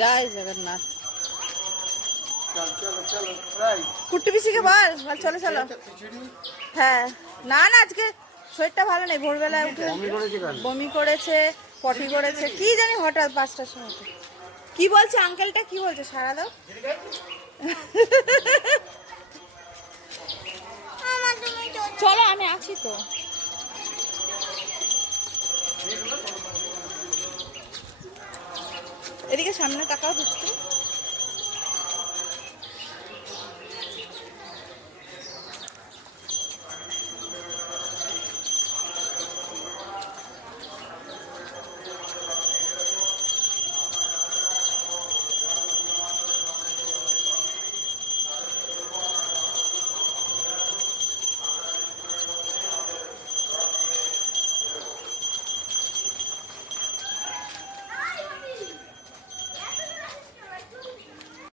জয় জগন্নাথ। কুট্টি পিসিকে বল চলো চলো। হ্যাঁ না না আজকে শরীরটা ভালো নেই, ভোরবেলায় উঠে বমি করেছে, পটি করেছে, কি জানি হঠাৎ 5টার সময়। কি বলছে আঙ্কেলটা, কি বলছে সারা দাও। চলো আমি আছি তো। এদিকে সামনে তাকাও দুষ্টু।